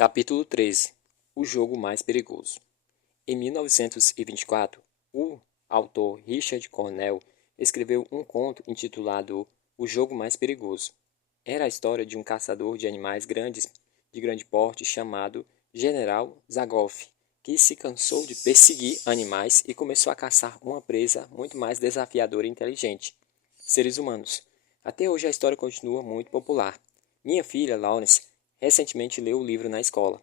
Capítulo 13. O jogo mais perigoso. Em 1924, o autor Richard Cornell escreveu um conto intitulado O Jogo Mais Perigoso. Era a história de um caçador de animais grandes, de grande porte chamado General Zagoff, que se cansou de perseguir animais e começou a caçar uma presa muito mais desafiadora e inteligente: seres humanos. Até hoje a história continua muito popular. Minha filha, Lawrence, recentemente leu o livro na escola.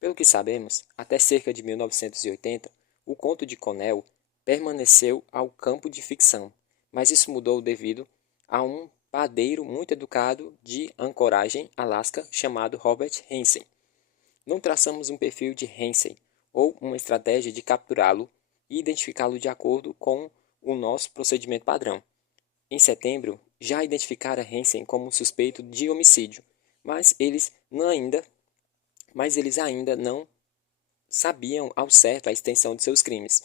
Pelo que sabemos, até cerca de 1980, o conto de Connell permaneceu ao campo de ficção, mas isso mudou devido a um padeiro muito educado de Anchorage, Alaska, chamado Robert Hansen. Não traçamos um perfil de Hansen ou uma estratégia de capturá-lo e identificá-lo de acordo com o nosso procedimento padrão. Em setembro, já identificara Hansen como suspeito de homicídio, mas eles ainda não sabiam ao certo a extensão de seus crimes,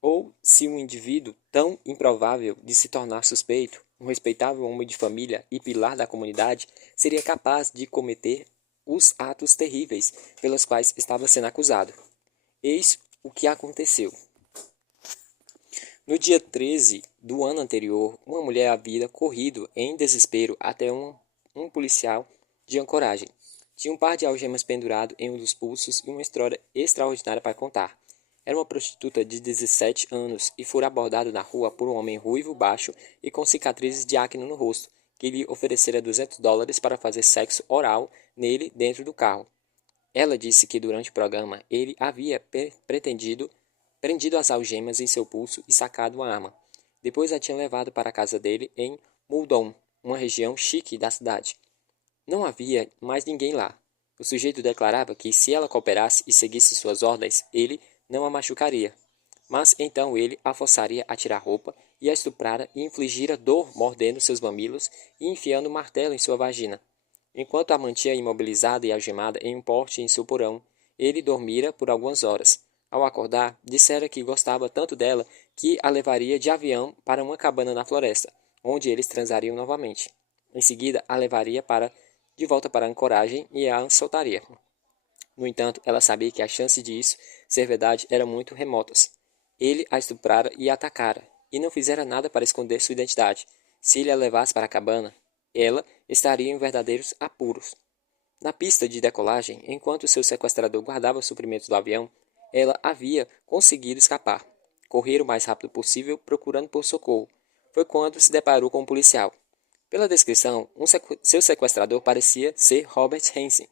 ou se um indivíduo tão improvável de se tornar suspeito, um respeitável homem de família e pilar da comunidade, seria capaz de cometer os atos terríveis pelos quais estava sendo acusado. Eis o que aconteceu. No dia 13 do ano anterior, uma mulher havia corrido em desespero até um policial de ancoragem. Tinha um par de algemas pendurado em um dos pulsos e uma história extraordinária para contar. Era uma prostituta de 17 anos e fora abordada na rua por um homem ruivo, baixo e com cicatrizes de acne no rosto, que lhe oferecera $200 para fazer sexo oral nele dentro do carro. Ela disse que durante o programa ele havia prendido as algemas em seu pulso e sacado uma arma. Depois a tinha levado para a casa dele em Muldoon, uma região chique da cidade. Não havia mais ninguém lá. O sujeito declarava que se ela cooperasse e seguisse suas ordens, ele não a machucaria. Mas então ele a forçaria a tirar roupa e a estuprara e infligira dor mordendo seus mamilos e enfiando um martelo em sua vagina. Enquanto a mantinha imobilizada e algemada em um poste em seu porão, ele dormira por algumas horas. Ao acordar, dissera que gostava tanto dela que a levaria de avião para uma cabana na floresta, onde eles transariam novamente. Em seguida, a levaria de volta para a ancoragem e a soltaria. No entanto, ela sabia que a chance de isso ser verdade eram muito remotas. Ele a estuprara e a atacara, e não fizera nada para esconder sua identidade. Se ele a levasse para a cabana, ela estaria em verdadeiros apuros. Na pista de decolagem, enquanto seu sequestrador guardava os suprimentos do avião, ela havia conseguido escapar. Correr o mais rápido possível, procurando por socorro. Foi quando se deparou com um policial. Pela descrição, seu sequestrador parecia ser Robert Hansen.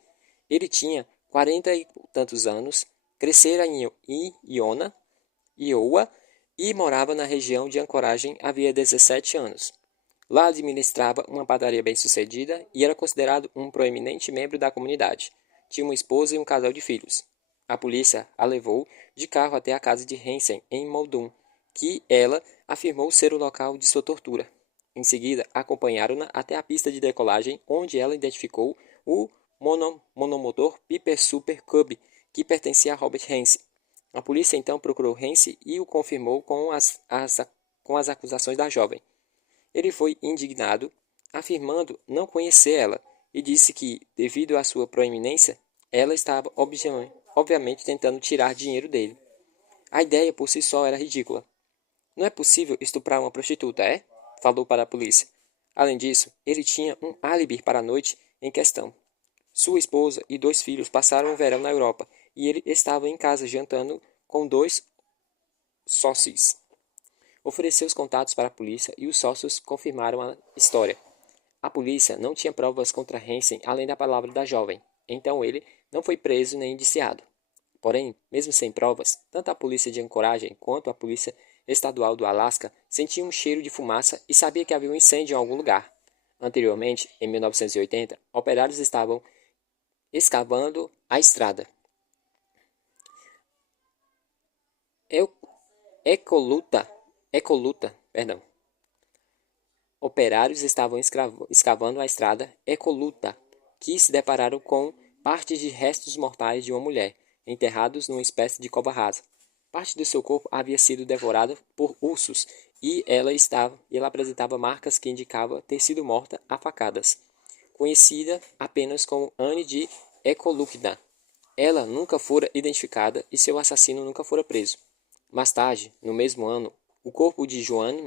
Ele tinha 40 e tantos anos, crescera em Iowa e morava na região de Anchorage havia 17 anos. Lá administrava uma padaria bem-sucedida e era considerado um proeminente membro da comunidade. Tinha uma esposa e um casal de filhos. A polícia a levou de carro até a casa de Hansen, em Muldoon, que ela afirmou ser o local de sua tortura. Em seguida, acompanharam-na até a pista de decolagem, onde ela identificou o monomotor Piper Super Cub, que pertencia a Robert Hansen. A polícia então procurou Hansen e o confirmou com as acusações da jovem. Ele foi indignado, afirmando não conhecer ela, e disse que, devido à sua proeminência, ela estava obviamente tentando tirar dinheiro dele. A ideia por si só era ridícula. Não é possível estuprar uma prostituta, é? Falou para a polícia. Além disso, ele tinha um álibi para a noite em questão. Sua esposa e 2 filhos passaram o verão na Europa, e ele estava em casa jantando com 2 sócios. Ofereceu os contatos para a polícia e os sócios confirmaram a história. A polícia não tinha provas contra Hansen além da palavra da jovem, então ele não foi preso nem indiciado. Porém, mesmo sem provas, tanto a polícia de Anchorage quanto a polícia estadual do Alasca sentiam um cheiro de fumaça e sabia que havia um incêndio em algum lugar. Anteriormente, em 1980, operários estavam escavando a estrada. Operários estavam escavando a estrada Ecoluta, que se depararam com partes de restos mortais de uma mulher, enterrados numa espécie de cova rasa. Parte do seu corpo havia sido devorada por ursos e ela apresentava marcas que indicavam ter sido morta a facadas. Conhecida apenas como Anne de Ecolukna. Ela nunca fora identificada e seu assassino nunca fora preso. Mais tarde, no mesmo ano, o corpo de Joanne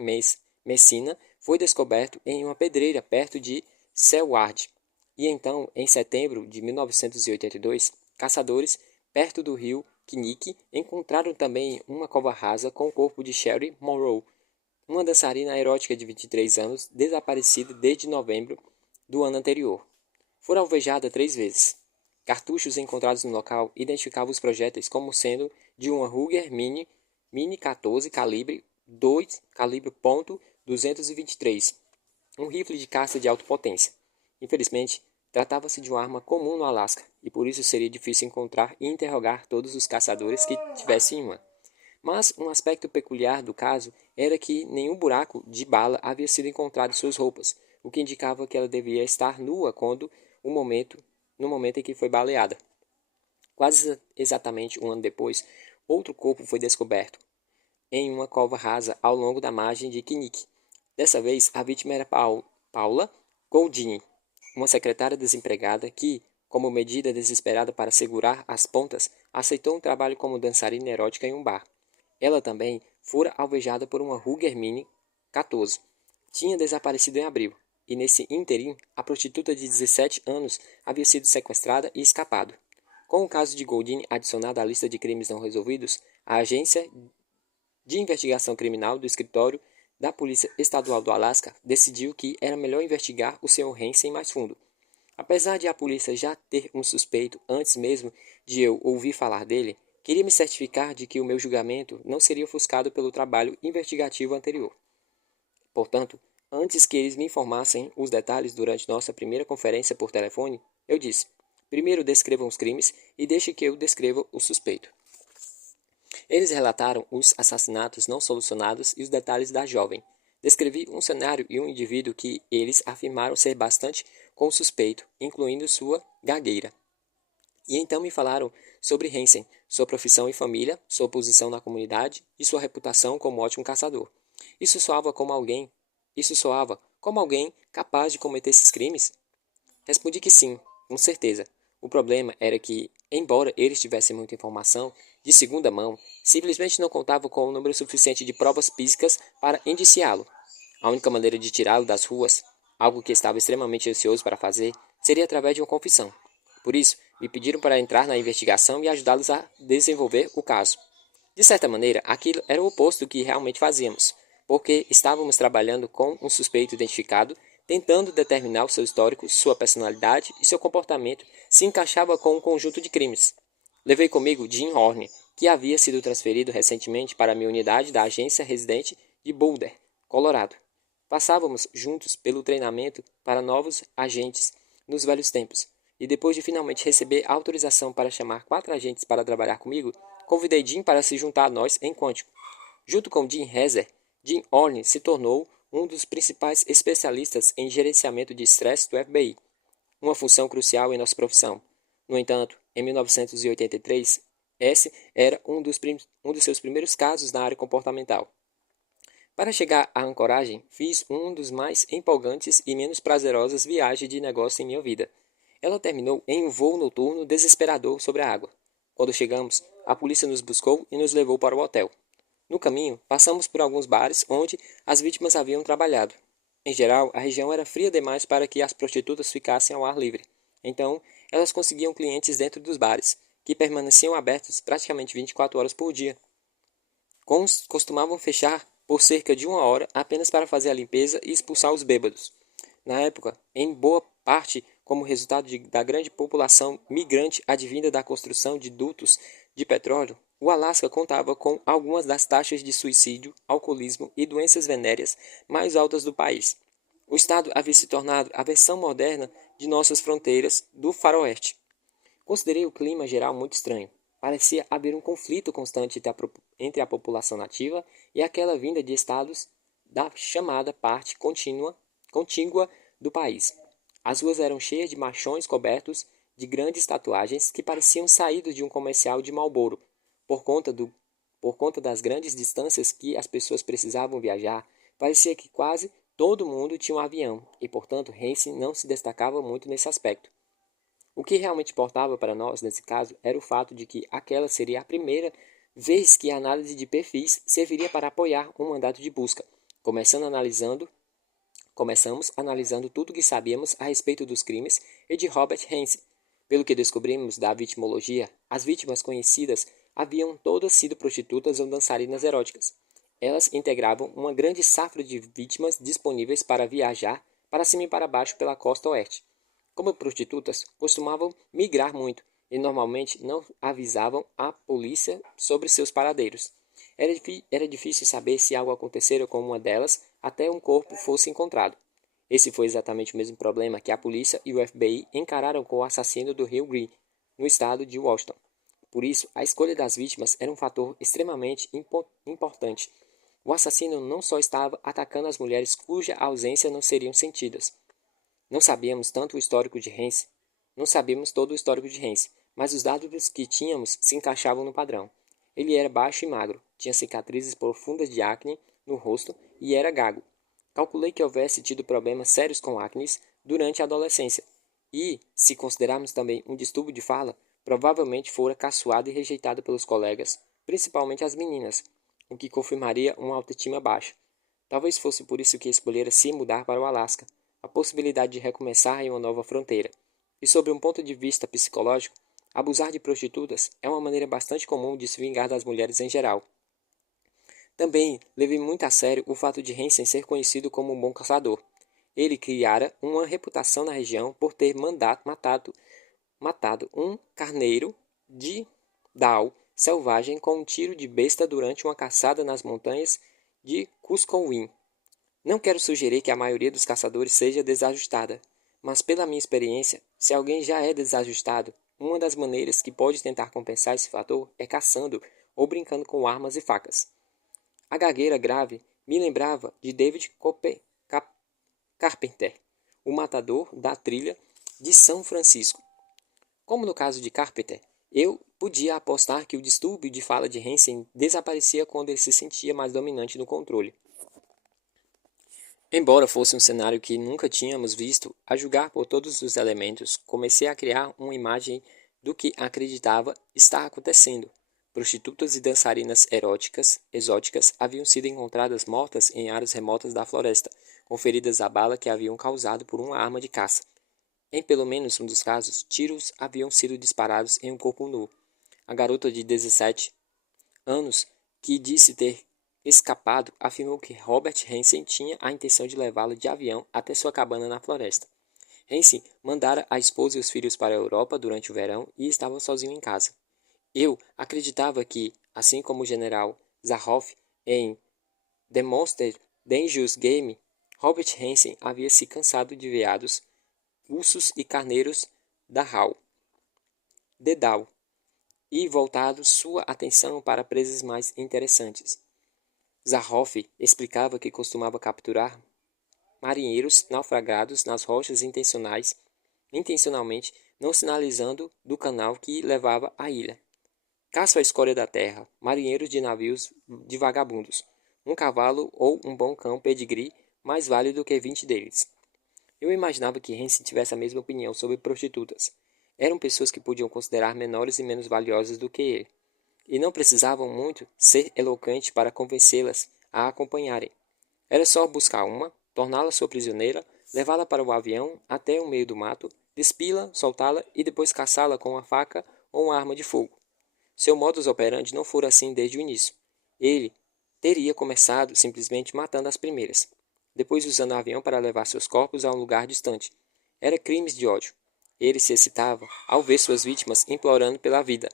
Messina foi descoberto em uma pedreira perto de Selward. E então, em setembro de 1982, caçadores perto do rio Kinnick encontraram também uma cova rasa com o corpo de Sherry Monroe, uma dançarina erótica de 23 anos, desaparecida desde novembro do ano anterior. Foi alvejada 3 vezes. Cartuchos encontrados no local identificavam os projéteis como sendo de uma Ruger Mini 14 calibre .223, um rifle de caça de alta potência. Infelizmente, tratava-se de uma arma comum no Alasca, e por isso seria difícil encontrar e interrogar todos os caçadores que tivessem uma. Mas um aspecto peculiar do caso era que nenhum buraco de bala havia sido encontrado em suas roupas, o que indicava que ela devia estar nua no momento em que foi baleada. Quase exatamente um ano depois, outro corpo foi descoberto em uma cova rasa ao longo da margem de Kinnick. Dessa vez, a vítima era Paula Goldini, uma secretária desempregada que, como medida desesperada para segurar as pontas, aceitou um trabalho como dançarina erótica em um bar. Ela também fora alvejada por uma Ruger Mini 14. Tinha desaparecido em abril, e nesse ínterim, a prostituta de 17 anos havia sido sequestrada e escapado. Com o caso de Goldini adicionado à lista de crimes não resolvidos, a agência de investigação criminal do escritório da Polícia Estadual do Alasca decidiu que era melhor investigar o Sr. Hansen mais fundo. Apesar de a polícia já ter um suspeito antes mesmo de eu ouvir falar dele, queria me certificar de que o meu julgamento não seria ofuscado pelo trabalho investigativo anterior. Portanto, antes que eles me informassem os detalhes durante nossa primeira conferência por telefone, eu disse: primeiro descrevam os crimes e deixe que eu descreva o suspeito. Eles relataram os assassinatos não solucionados e os detalhes da jovem. Descrevi um cenário e um indivíduo que eles afirmaram ser bastante com o suspeito, incluindo sua gagueira. E então me falaram sobre Hansen, sua profissão e família, sua posição na comunidade e sua reputação como ótimo caçador. Isso soava como alguém capaz de cometer esses crimes? Respondi que sim, com certeza. O problema era que, embora eles tivessem muita informação de segunda mão, simplesmente não contavam com um número suficiente de provas físicas para indiciá-lo. A única maneira de tirá-lo das ruas, algo que estava extremamente ansioso para fazer, seria através de uma confissão. Por isso, me pediram para entrar na investigação e ajudá-los a desenvolver o caso. De certa maneira, aquilo era o oposto do que realmente fazíamos, porque estávamos trabalhando com um suspeito identificado, tentando determinar o seu histórico, sua personalidade e seu comportamento se encaixava com um conjunto de crimes. Levei comigo Jim Horn, que havia sido transferido recentemente para a minha unidade da agência residente de Boulder, Colorado. Passávamos juntos pelo treinamento para novos agentes nos velhos tempos, e depois de finalmente receber autorização para chamar 4 agentes para trabalhar comigo, convidei Jim para se juntar a nós em Quantico. Junto com Jim Hezer, Jim Horn se tornou um dos principais especialistas em gerenciamento de estresse do FBI, uma função crucial em nossa profissão. No entanto, em 1983, esse era um dos seus primeiros casos na área comportamental. Para chegar à ancoragem, fiz um dos mais empolgantes e menos prazerosas viagens de negócio em minha vida. Ela terminou em um voo noturno desesperador sobre a água. Quando chegamos, a polícia nos buscou e nos levou para o hotel. No caminho, passamos por alguns bares onde as vítimas haviam trabalhado. Em geral, a região era fria demais para que as prostitutas ficassem ao ar livre. Então, elas conseguiam clientes dentro dos bares, que permaneciam abertos praticamente 24 horas por dia. Costumavam fechar por cerca de 1 hora apenas para fazer a limpeza e expulsar os bêbados. Na época, em boa parte como resultado da grande população migrante advinda da construção de dutos de petróleo, o Alasca contava com algumas das taxas de suicídio, alcoolismo e doenças venéreas mais altas do país. O estado havia se tornado a versão moderna de nossas fronteiras do faroeste. Considerei o clima geral muito estranho. Parecia haver um conflito constante entre a população nativa e aquela vinda de estados da chamada parte contígua do país. As ruas eram cheias de machões cobertos de grandes tatuagens que pareciam saídos de um comercial de Marlboro. Por conta das grandes distâncias que as pessoas precisavam viajar, parecia que quase todo mundo tinha um avião, e portanto Hansen não se destacava muito nesse aspecto. O que realmente importava para nós, nesse caso, era o fato de que aquela seria a primeira vez que a análise de perfis serviria para apoiar um mandato de busca. Começamos analisando tudo o que sabíamos a respeito dos crimes e de Robert Hansen. Pelo que descobrimos da vitimologia, as vítimas conhecidas haviam todas sido prostitutas ou dançarinas eróticas. Elas integravam uma grande safra de vítimas disponíveis para viajar para cima e para baixo pela costa oeste. Como prostitutas, costumavam migrar muito e normalmente não avisavam a polícia sobre seus paradeiros. Era difícil saber se algo acontecera com uma delas até um corpo fosse encontrado. Esse foi exatamente o mesmo problema que a polícia e o FBI encararam com o assassino do Rio Green, no estado de Washington. Por isso, a escolha das vítimas era um fator extremamente importante. O assassino não só estava atacando as mulheres cuja ausência não seriam sentidas. Não sabíamos tanto o histórico de Hens, não sabíamos todo o histórico de Hens, mas os dados que tínhamos se encaixavam no padrão. Ele era baixo e magro, tinha cicatrizes profundas de acne no rosto e era gago. Calculei que houvesse tido problemas sérios com acne durante a adolescência e, se considerarmos também um distúrbio de fala, provavelmente fora caçoado e rejeitado pelos colegas, principalmente as meninas, o que confirmaria uma autoestima baixa. Talvez fosse por isso que escolhera se mudar para o Alasca, a possibilidade de recomeçar em uma nova fronteira. E sobre um ponto de vista psicológico, abusar de prostitutas é uma maneira bastante comum de se vingar das mulheres em geral. Também levei muito a sério o fato de Hansen ser conhecido como um bom caçador. Ele criara uma reputação na região por ter matado um carneiro de Dao selvagem com um tiro de besta durante uma caçada nas montanhas de Kuskokwim. Não quero sugerir que a maioria dos caçadores seja desajustada, mas pela minha experiência, se alguém já é desajustado, uma das maneiras que pode tentar compensar esse fator é caçando ou brincando com armas e facas. A gagueira grave me lembrava de David Carpenter, o matador da trilha de São Francisco. Como no caso de Carpenter, eu podia apostar que o distúrbio de fala de Hansen desaparecia quando ele se sentia mais dominante no controle. Embora fosse um cenário que nunca tínhamos visto, a julgar por todos os elementos, comecei a criar uma imagem do que acreditava estar acontecendo. Prostitutas e dançarinas exóticas haviam sido encontradas mortas em áreas remotas da floresta, com feridas à bala que haviam causado por uma arma de caça. Em pelo menos um dos casos, tiros haviam sido disparados em um corpo nu. A garota de 17 anos, que disse ter escapado, afirmou que Robert Hansen tinha a intenção de levá-lo de avião até sua cabana na floresta. Hansen mandara a esposa e os filhos para a Europa durante o verão e estava sozinho em casa. Eu acreditava que, assim como o general Zaroff em The Most Dangerous Game, Robert Hansen havia se cansado de veados, ursos e carneiros da Dal e voltado sua atenção para presas mais interessantes. Zaroff explicava que costumava capturar marinheiros naufragados nas rochas intencionalmente não sinalizando do canal que levava à ilha. Caço a escória da terra, marinheiros de navios de vagabundos, um cavalo ou um bom cão pedigree mais vale do que 20 deles. Eu imaginava que Hansen tivesse a mesma opinião sobre prostitutas. Eram pessoas que podiam considerar menores e menos valiosas do que ele, e não precisavam muito ser eloquente para convencê-las a acompanharem. Era só buscar uma, torná-la sua prisioneira, levá-la para o avião até o meio do mato, despi-la, soltá-la e depois caçá-la com uma faca ou uma arma de fogo. Seu modus operandi não fora assim desde o início. Ele teria começado simplesmente matando as primeiras, depois usando o avião para levar seus corpos a um lugar distante. Era crimes de ódio. Ele se excitava ao ver suas vítimas implorando pela vida.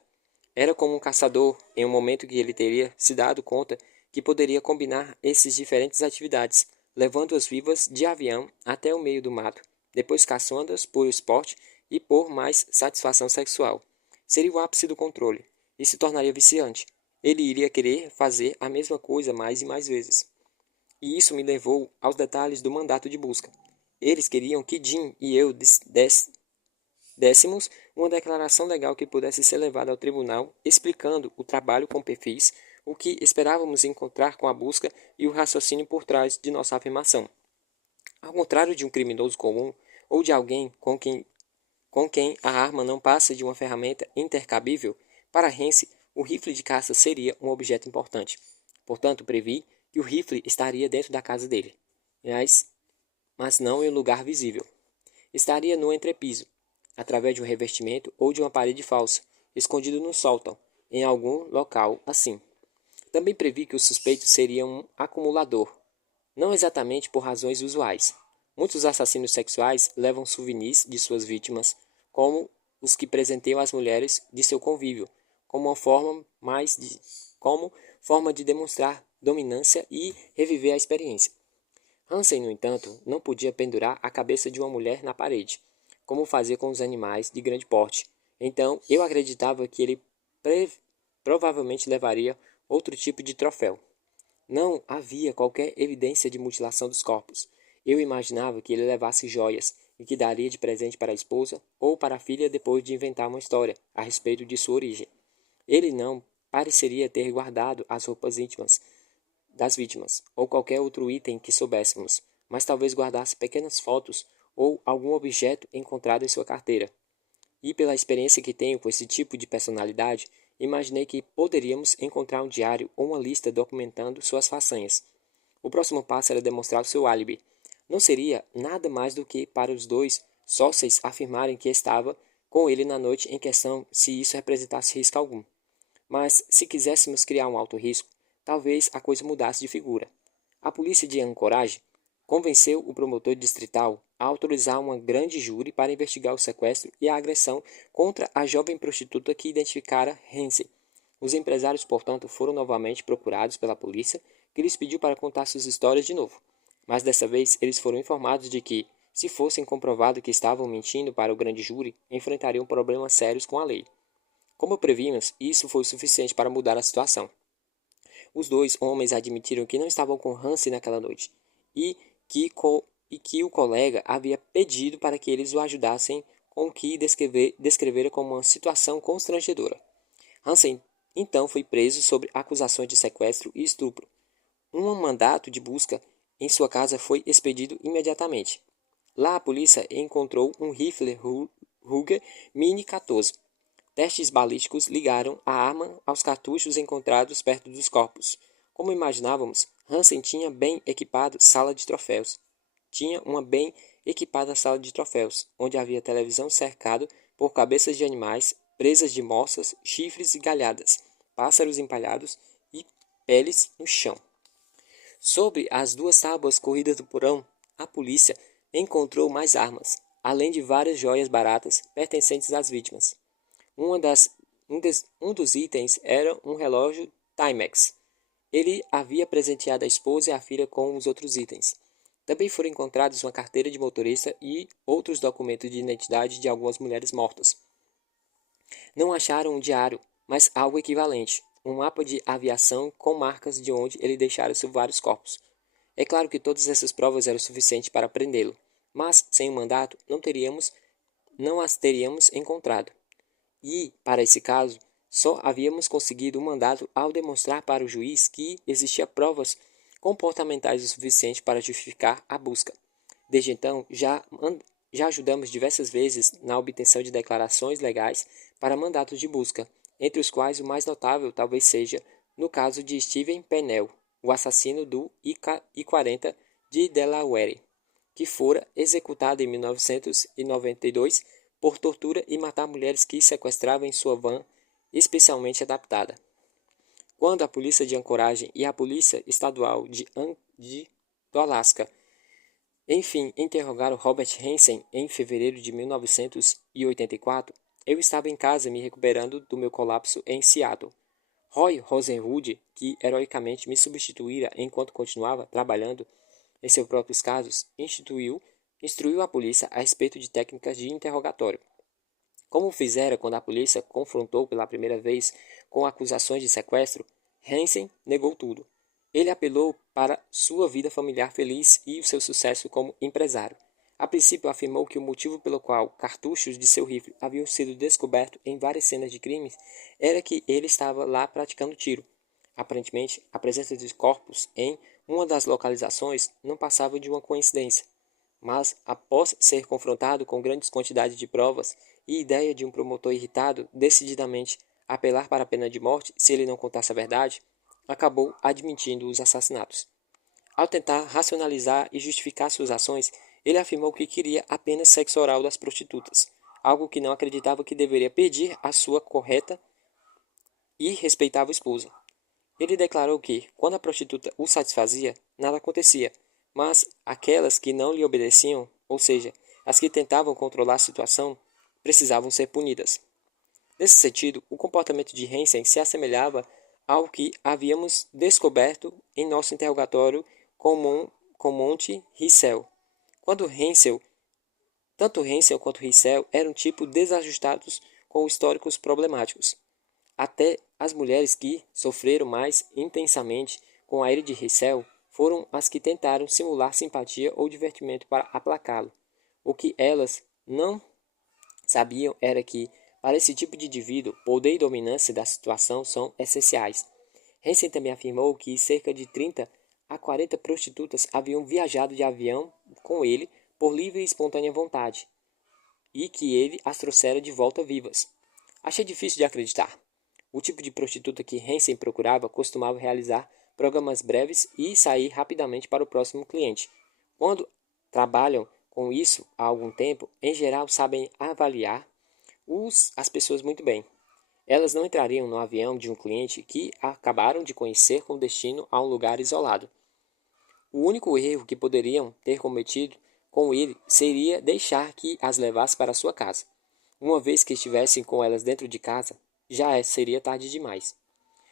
Era como um caçador em um momento que ele teria se dado conta que poderia combinar essas diferentes atividades, levando-as vivas de avião até o meio do mato, depois caçando-as por esporte e por mais satisfação sexual. Seria o ápice do controle, e se tornaria viciante. Ele iria querer fazer a mesma coisa mais e mais vezes. E isso me levou aos detalhes do mandato de busca. Eles queriam que Jim e eu dessemos uma declaração legal que pudesse ser levada ao tribunal, explicando o trabalho com perfis, o que esperávamos encontrar com a busca e o raciocínio por trás de nossa afirmação. Ao contrário de um criminoso comum ou de alguém com com quem a arma não passa de uma ferramenta intercambível, para Hansen, o rifle de caça seria um objeto importante. Portanto, previ que o rifle estaria dentro da casa dele, mas não em um lugar visível. Estaria no entrepiso, através de um revestimento ou de uma parede falsa, escondido no sótão, em algum local assim. Também previ que o suspeito seria um acumulador, não exatamente por razões usuais. Muitos assassinos sexuais levam souvenirs de suas vítimas, como os que presenteiam as mulheres de seu convívio, como forma de demonstrar dominância e reviver a experiência. Hansen, no entanto, não podia pendurar a cabeça de uma mulher na parede, como fazia com os animais de grande porte. Então, eu acreditava que ele provavelmente levaria outro tipo de troféu. Não havia qualquer evidência de mutilação dos corpos. Eu imaginava que ele levasse joias e que daria de presente para a esposa ou para a filha depois de inventar uma história a respeito de sua origem. Ele não pareceria ter guardado as roupas íntimas das vítimas ou qualquer outro item que soubéssemos, mas talvez guardasse pequenas fotos ou algum objeto encontrado em sua carteira. E pela experiência que tenho com esse tipo de personalidade, imaginei que poderíamos encontrar um diário ou uma lista documentando suas façanhas. O próximo passo era demonstrar o seu álibi. Não seria nada mais do que para os dois sócios afirmarem que estava com ele na noite em questão, se isso representasse risco algum. Mas, se quiséssemos criar um alto risco, talvez a coisa mudasse de figura. A polícia de Anchorage convenceu o promotor distrital a autorizar uma grande júri para investigar o sequestro e a agressão contra a jovem prostituta que identificara Hansen. Os empresários, portanto, foram novamente procurados pela polícia, que lhes pediu para contar suas histórias de novo. Mas dessa vez eles foram informados de que, se fossem comprovados que estavam mentindo para o grande júri, enfrentariam problemas sérios com a lei. Como previmos, isso foi o suficiente para mudar a situação. Os dois homens admitiram que não estavam com Hansen naquela noite e que o colega havia pedido para que eles o ajudassem com o que descrevera como uma situação constrangedora. Hansen então foi preso sob acusações de sequestro e estupro. Um mandato de busca em sua casa foi expedido imediatamente. Lá a polícia encontrou um rifle Ruger Mini 14. Testes balísticos ligaram a arma aos cartuchos encontrados perto dos corpos. Como imaginávamos, Hansen tinha bem equipado sala de troféus. Tinha uma bem equipada sala de troféus, onde havia televisão cercado por cabeças de animais, presas de morsas, chifres e galhadas, pássaros empalhados e peles no chão. Sobre as duas tábuas corridas do porão, a polícia encontrou mais armas, além de várias joias baratas pertencentes às vítimas. Um dos itens era um relógio Timex. Ele havia presenteado a esposa e a filha com os outros itens. Também foram encontrados uma carteira de motorista e outros documentos de identidade de algumas mulheres mortas. Não acharam um diário, mas algo equivalente, um mapa de aviação com marcas de onde ele deixara seus vários corpos. É claro que todas essas provas eram suficientes para prendê-lo, mas sem um mandato não as teríamos encontrado. E, para esse caso, só havíamos conseguido um mandato ao demonstrar para o juiz que existiam provas comportamentais o suficiente para justificar a busca. Desde então, já ajudamos diversas vezes na obtenção de declarações legais para mandatos de busca, entre os quais o mais notável talvez seja no caso de Steven Pennell, o assassino do I-40 de Delaware, que fora executado em 1992 por tortura e matar mulheres que sequestrava em sua van especialmente adaptada. Quando a polícia de Anchorage e a polícia estadual do Alasca enfim interrogaram Robert Hansen em fevereiro de 1984, eu estava em casa me recuperando do meu colapso em Seattle. Roy Rosenwood, que heroicamente me substituíra enquanto continuava trabalhando em seus próprios casos, instruiu a polícia a respeito de técnicas de interrogatório. Como fizera quando a polícia confrontou pela primeira vez com acusações de sequestro, Hansen negou tudo. Ele apelou para sua vida familiar feliz e o seu sucesso como empresário. A princípio afirmou que o motivo pelo qual cartuchos de seu rifle haviam sido descobertos em várias cenas de crimes era que ele estava lá praticando tiro. Aparentemente, a presença de corpos em uma das localizações não passava de uma coincidência. mas após ser confrontado com grandes quantidades de provas e ideia de um promotor irritado decididamente apelar para a pena de morte se ele não contasse a verdade, acabou admitindo os assassinatos. Ao tentar racionalizar e justificar suas ações, ele afirmou que queria apenas sexo oral das prostitutas, algo que não acreditava que deveria pedir à sua correta e respeitável esposa. Ele declarou que, quando a prostituta o satisfazia, nada acontecia, mas aquelas que não lhe obedeciam, ou seja, as que tentavam controlar a situação, precisavam ser punidas. Nesse sentido, o comportamento de Hansen se assemelhava ao que havíamos descoberto em nosso interrogatório com Monte Rissel. Quando tanto Hensel quanto Rissel eram tipo desajustados com históricos problemáticos. Até as mulheres que sofreram mais intensamente com a ira de Rissel foram as que tentaram simular simpatia ou divertimento para aplacá-lo. O que elas não sabiam era que, para esse tipo de indivíduo, poder e dominância da situação são essenciais. Hansen também afirmou que cerca de 30 a 40 prostitutas haviam viajado de avião com ele por livre e espontânea vontade, e que ele as trouxera de volta vivas. Achei difícil de acreditar. O tipo de prostituta que Hansen procurava costumava realizar programas breves e sair rapidamente para o próximo cliente. Quando trabalham com isso há algum tempo, em geral sabem avaliar as pessoas muito bem. Elas não entrariam no avião de um cliente que acabaram de conhecer com destino a um lugar isolado. O único erro que poderiam ter cometido com ele seria deixar que as levasse para sua casa. Uma vez que estivessem com elas dentro de casa, já seria tarde demais.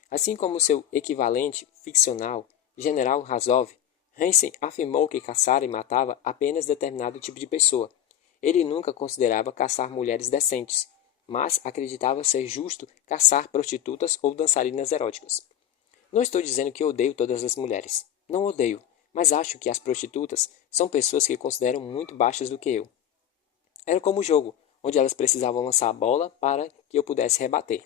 Assim como seu equivalente ficcional, General Razov, Hansen afirmou que caçara e matava apenas determinado tipo de pessoa. Ele nunca considerava caçar mulheres decentes, mas acreditava ser justo caçar prostitutas ou dançarinas eróticas. Não estou dizendo que odeio todas as mulheres. Não odeio, mas acho que as prostitutas são pessoas que consideram muito baixas do que eu. Era como o jogo, onde elas precisavam lançar a bola para que eu pudesse rebater.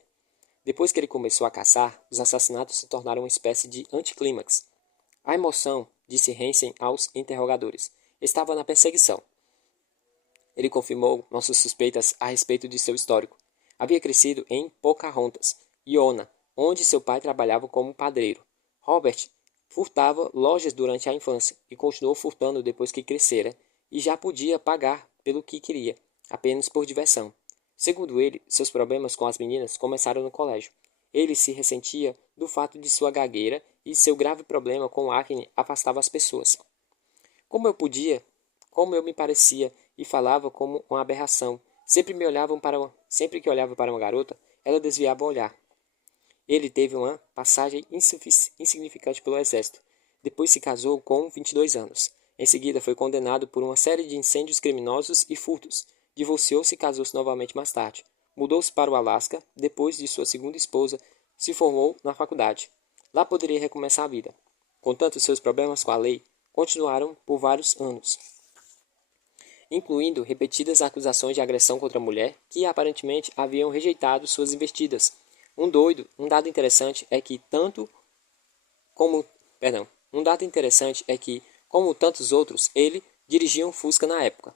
Depois que ele começou a caçar, os assassinatos se tornaram uma espécie de anticlímax. A emoção, disse Hansen aos interrogadores, estava na perseguição. Ele confirmou nossas suspeitas a respeito de seu histórico. Havia crescido em Pocahontas, Iona, onde seu pai trabalhava como padreiro. Robert furtava lojas durante a infância e continuou furtando depois que crescera e já podia pagar pelo que queria, apenas por diversão. Segundo ele, seus problemas com as meninas começaram no colégio. Ele se ressentia do fato de sua gagueira e seu grave problema com acne afastava as pessoas. Como eu me parecia e falava como uma aberração. Sempre que olhava para uma garota, ela desviava o olhar. Ele teve uma passagem insignificante pelo exército. Depois se casou com 22 anos. Em seguida foi condenado por uma série de incêndios criminosos e furtos. Divorciou-se e casou-se novamente mais tarde. Mudou-se para o Alasca, depois de sua segunda esposa, se formou na faculdade. Lá poderia recomeçar a vida. Contanto, seus problemas com a lei continuaram por vários anos, incluindo repetidas acusações de agressão contra a mulher que aparentemente haviam rejeitado suas investidas. Um dado interessante é que como tantos outros, ele dirigia um Fusca na época.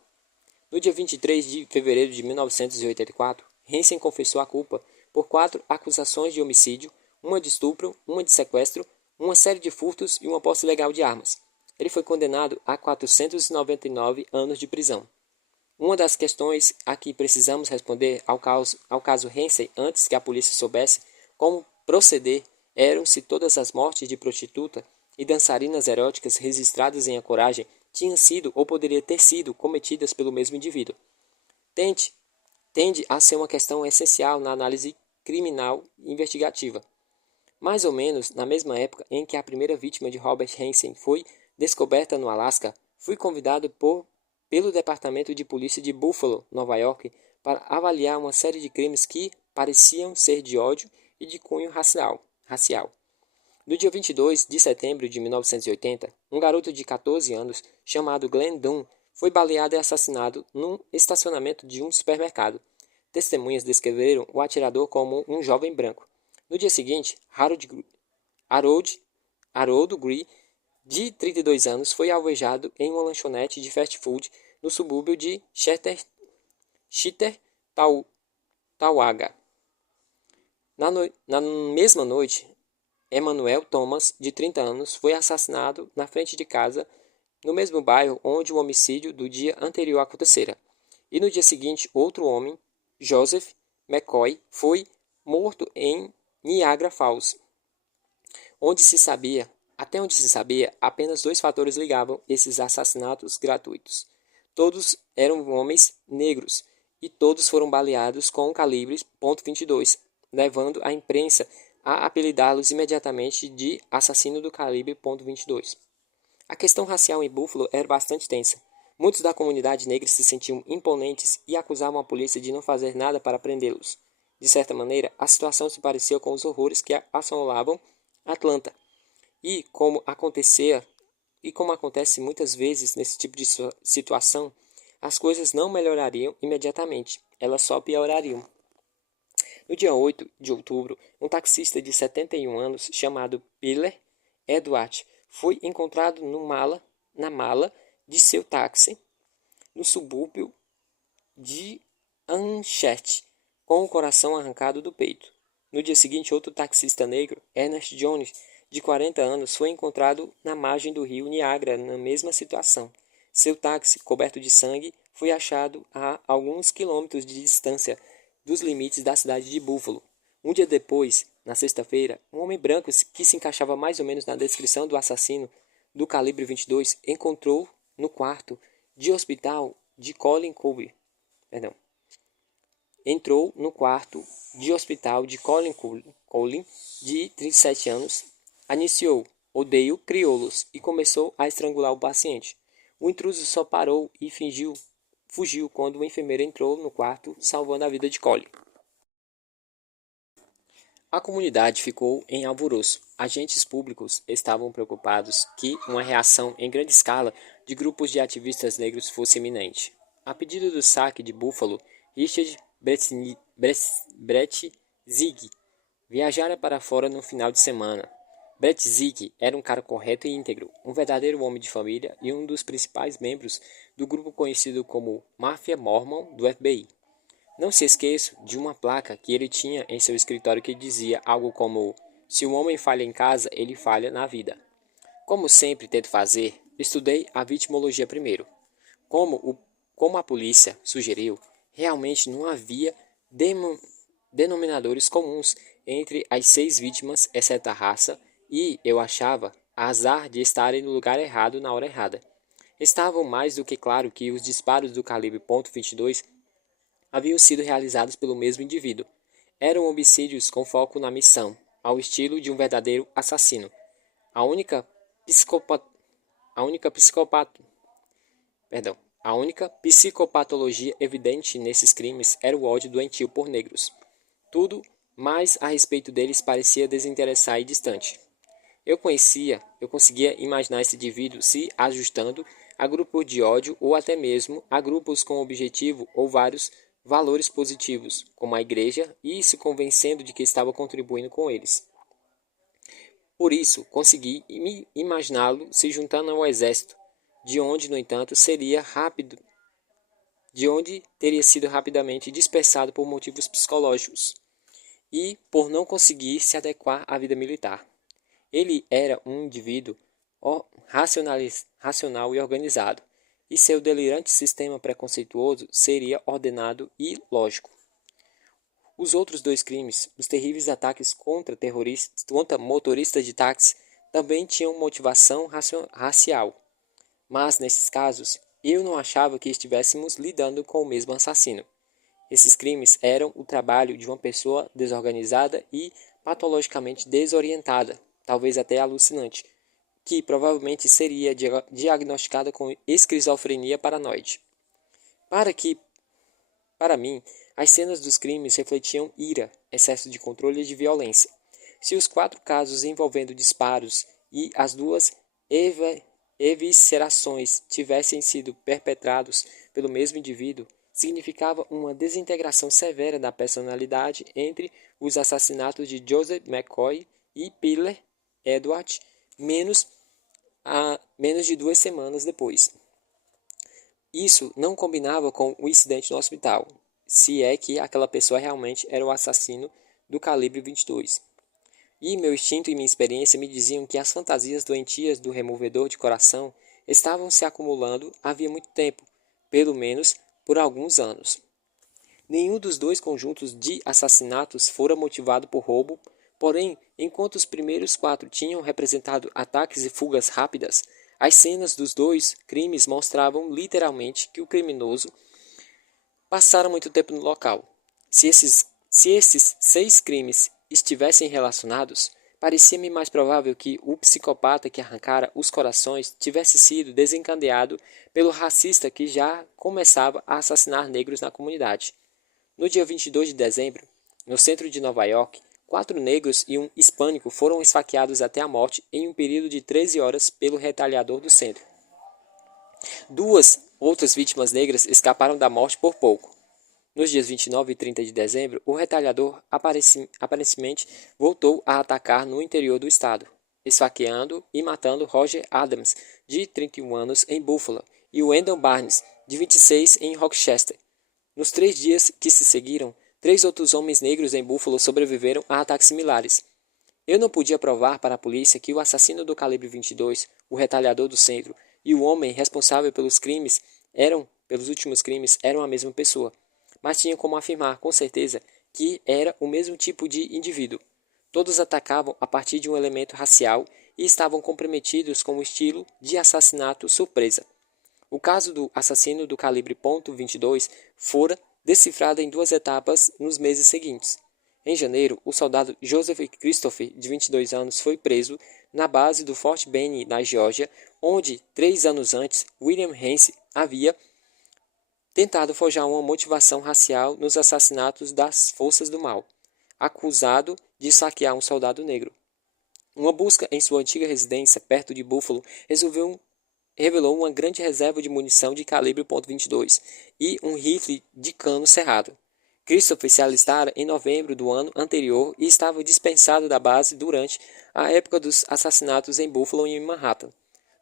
No dia 23 de fevereiro de 1984, Hansen confessou a culpa por 4 acusações de homicídio, uma de estupro, uma de sequestro, uma série de furtos e uma posse ilegal de armas. Ele foi condenado a 499 anos de prisão. Uma das questões a que precisamos responder ao caso Hansen antes que a polícia soubesse como proceder eram se todas as mortes de prostituta e dançarinas eróticas registradas em A Coragem tinham sido ou poderia ter sido cometidas pelo mesmo indivíduo. Tende a ser uma questão essencial na análise criminal investigativa. Mais ou menos na mesma época em que a primeira vítima de Robert Hansen foi descoberta no Alasca, fui convidado pelo Departamento de Polícia de Buffalo, Nova York, para avaliar uma série de crimes que pareciam ser de ódio e de cunho racial. No dia 22 de setembro de 1980, um garoto de 14 anos, chamado Glenn Dunn, foi baleado e assassinado num estacionamento de um supermercado. Testemunhas descreveram o atirador como um jovem branco. No dia seguinte, Harold Gree de 32 anos, foi alvejado em uma lanchonete de fast food no subúrbio de Cheater-Tawaga. Na mesma noite, Emmanuel Thomas, de 30 anos, foi assassinado na frente de casa, no mesmo bairro onde o homicídio do dia anterior acontecera. E no dia seguinte, outro homem, Joseph McCoy, foi morto em Niagara Falls, até onde se sabia, apenas dois fatores ligavam esses assassinatos gratuitos. Todos eram homens negros e todos foram baleados com um calibre .22, levando a imprensa a apelidá-los imediatamente de assassino do calibre .22. A questão racial em Buffalo era bastante tensa. Muitos da comunidade negra se sentiam imponentes e acusavam a polícia de não fazer nada para prendê-los. De certa maneira, a situação se parecia com os horrores que assolavam Atlanta. Como acontece muitas vezes nesse tipo de situação, as coisas não melhorariam imediatamente, elas só piorariam. No dia 8 de outubro, um taxista de 71 anos chamado Piller Edward foi encontrado na mala de seu táxi no subúrbio de Anchette, com o coração arrancado do peito. No dia seguinte, outro taxista negro, Ernest Jones, de 40 anos, foi encontrado na margem do rio Niagara na mesma situação. Seu táxi, coberto de sangue, foi achado a alguns quilômetros de distância dos limites da cidade de Buffalo. Um dia depois, na sexta-feira, um homem branco que se encaixava mais ou menos na descrição do assassino do calibre 22 encontrou no quarto de hospital de Colin Colby. Entrou no quarto de hospital de Colin, de 37 anos, iniciou "Odeio crioulos" e começou a estrangular o paciente. O intruso só parou e fugiu quando o enfermeiro entrou no quarto, salvando a vida de Colin. A comunidade ficou em alvoroço. Agentes públicos estavam preocupados que uma reação em grande escala de grupos de ativistas negros fosse iminente. A pedido do saque de Buffalo, Richard Bretzig viajara para fora no final de semana. Bretzig era um cara correto e íntegro, um verdadeiro homem de família e um dos principais membros do grupo conhecido como Máfia Mormon do FBI. Não se esqueça de uma placa que ele tinha em seu escritório que dizia algo como: "Se um homem falha em casa, ele falha na vida." Como sempre tento fazer, estudei a vitimologia primeiro. Como a polícia sugeriu, realmente não havia denominadores comuns entre as 6 vítimas, exceto a raça, e, eu achava, azar de estarem no lugar errado na hora errada. Estavam mais do que claro que os disparos do calibre .22 haviam sido realizados pelo mesmo indivíduo. Eram homicídios com foco na missão, ao estilo de um verdadeiro assassino. A única psicopatologia evidente nesses crimes era o ódio doentio por negros. Tudo mais a respeito deles parecia desinteressar e distante. Eu conseguia imaginar esse indivíduo se ajustando a grupos de ódio ou até mesmo a grupos com objetivo ou vários valores positivos, como a igreja, e se convencendo de que estava contribuindo com eles. Por isso, consegui imaginá-lo se juntando ao exército, de onde, no entanto, teria sido rapidamente dispersado por motivos psicológicos e por não conseguir se adequar à vida militar. Ele era um indivíduo racional e organizado, e seu delirante sistema preconceituoso seria ordenado e lógico. Os outros 2 crimes, os terríveis ataques contra motoristas de táxi, também tinham motivação racial. Mas, nesses casos, eu não achava que estivéssemos lidando com o mesmo assassino. Esses crimes eram o trabalho de uma pessoa desorganizada e patologicamente desorientada, talvez até alucinante, que provavelmente seria diagnosticada com esquizofrenia paranoide. Para mim, as cenas dos crimes refletiam ira, excesso de controle e de violência. Se os 4 casos envolvendo disparos e as 2 eviscerações tivessem sido perpetrados pelo mesmo indivíduo, significava uma desintegração severa da personalidade entre os assassinatos de Joseph McCoy e Piller Edward, menos a menos de 2 semanas depois. Isso não combinava com o incidente no hospital, se é que aquela pessoa realmente era o assassino do calibre 22. E meu instinto e minha experiência me diziam que as fantasias doentias do removedor de coração estavam se acumulando havia muito tempo, pelo menos por alguns anos. Nenhum dos dois conjuntos de assassinatos fora motivado por roubo, porém, enquanto os primeiros 4 tinham representado ataques e fugas rápidas, as cenas dos dois crimes mostravam literalmente que o criminoso passara muito tempo no local. Se esses 6 crimes estivessem relacionados, parecia-me mais provável que o psicopata que arrancara os corações tivesse sido desencadeado pelo racista que já começava a assassinar negros na comunidade. No dia 22 de dezembro, no centro de Nova York, 4 negros e um hispânico foram esfaqueados até a morte em um período de 13 horas pelo retaliador do centro. 2 outras vítimas negras escaparam da morte por pouco. Nos dias 29 e 30 de dezembro, o retaliador aparentemente voltou a atacar no interior do estado, esfaqueando e matando Roger Adams, de 31 anos, em Buffalo, e Wendell Barnes, de 26, em Rochester. Nos 3 dias que se seguiram, 3 outros homens negros em Buffalo sobreviveram a ataques similares. Eu não podia provar para a polícia que o assassino do calibre 22, o retaliador do centro, e o homem responsável pelos últimos crimes eram a mesma pessoa, mas tinha como afirmar com certeza que era o mesmo tipo de indivíduo. Todos atacavam a partir de um elemento racial e estavam comprometidos com o estilo de assassinato surpresa. O caso do assassino do calibre .22 fora decifrado em 2 etapas nos meses seguintes. Em janeiro, o soldado Joseph Christopher, de 22 anos, foi preso na base do Fort Benning, na Geórgia, onde, 3 anos antes, William Hance havia tentado forjar uma motivação racial nos assassinatos das forças do mal, acusado de saquear um soldado negro. Uma busca em sua antiga residência, perto de Buffalo, revelou uma grande reserva de munição de calibre .22 e um rifle de cano cerrado. Christopher se alistara em novembro do ano anterior e estava dispensado da base durante a época dos assassinatos em Buffalo e em Manhattan.